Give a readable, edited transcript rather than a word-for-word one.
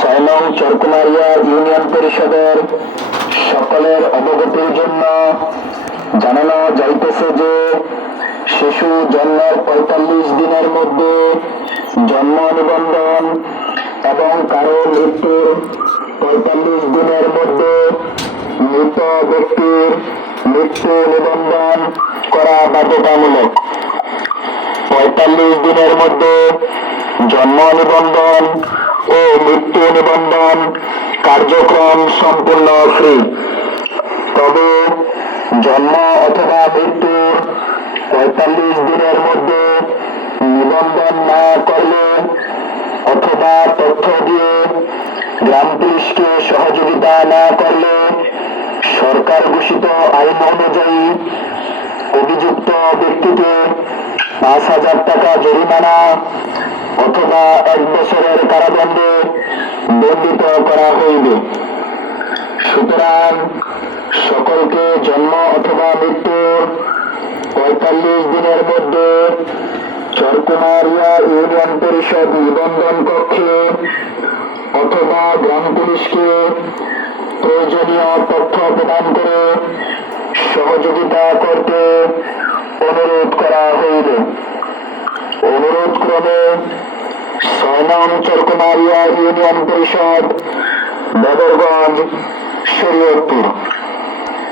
6 নং চরকুমারিয়া ইউনিয়ন পরিষদের সকলের অবগতির জন্য জানানো যাইতেছে যে শিশু জন্মের 45 দিনের মধ্যে জন্ম নিবন্ধন এবং কারো মৃত্যুর 45 দিনের মধ্যে মৃত ব্যক্তির মৃত্যু নিবন্ধন করা বাধ্যতামূলক। 45 দিনের মধ্যে জন্ম নিবন্ধন ও মৃত্যু নিবন্ধন কার্যক্রম সম্পূর্ণ ফ্রি। তবে জন্ম অথবা মৃত্যুর 45 দিনের মধ্যে নিবন্ধন না করলে অথবা তথ্য দিয়ে গ্রাম পুলিশকে সহযোগিতা না করলে সরকার ঘোষিত আইন অনুযায়ী অভিযুক্ত ব্যক্তিকে 5,000 টাকা জরিমানা অথবা 1 বছরের কারাদণ্ডে দণ্ডিত করা হইবে। সুতরাং সকলকে জন্ম অথবা মৃত্যুর 45 দিনের মধ্যে চরকুমারিয়া ইউনিয়ন পরিষদ নিবন্ধন কক্ষে অথবা গ্রাম পুলিশকে প্রয়োজনীয় তথ্য প্রদান করে সহযোগিতা করতে অনুরোধ করা হইবে। অনুরোধ ক্রমে 6 নং চরকুমারিয়া ইউনিয়ন পরিষদ বদরগঞ্জ, শরীয়তপুর।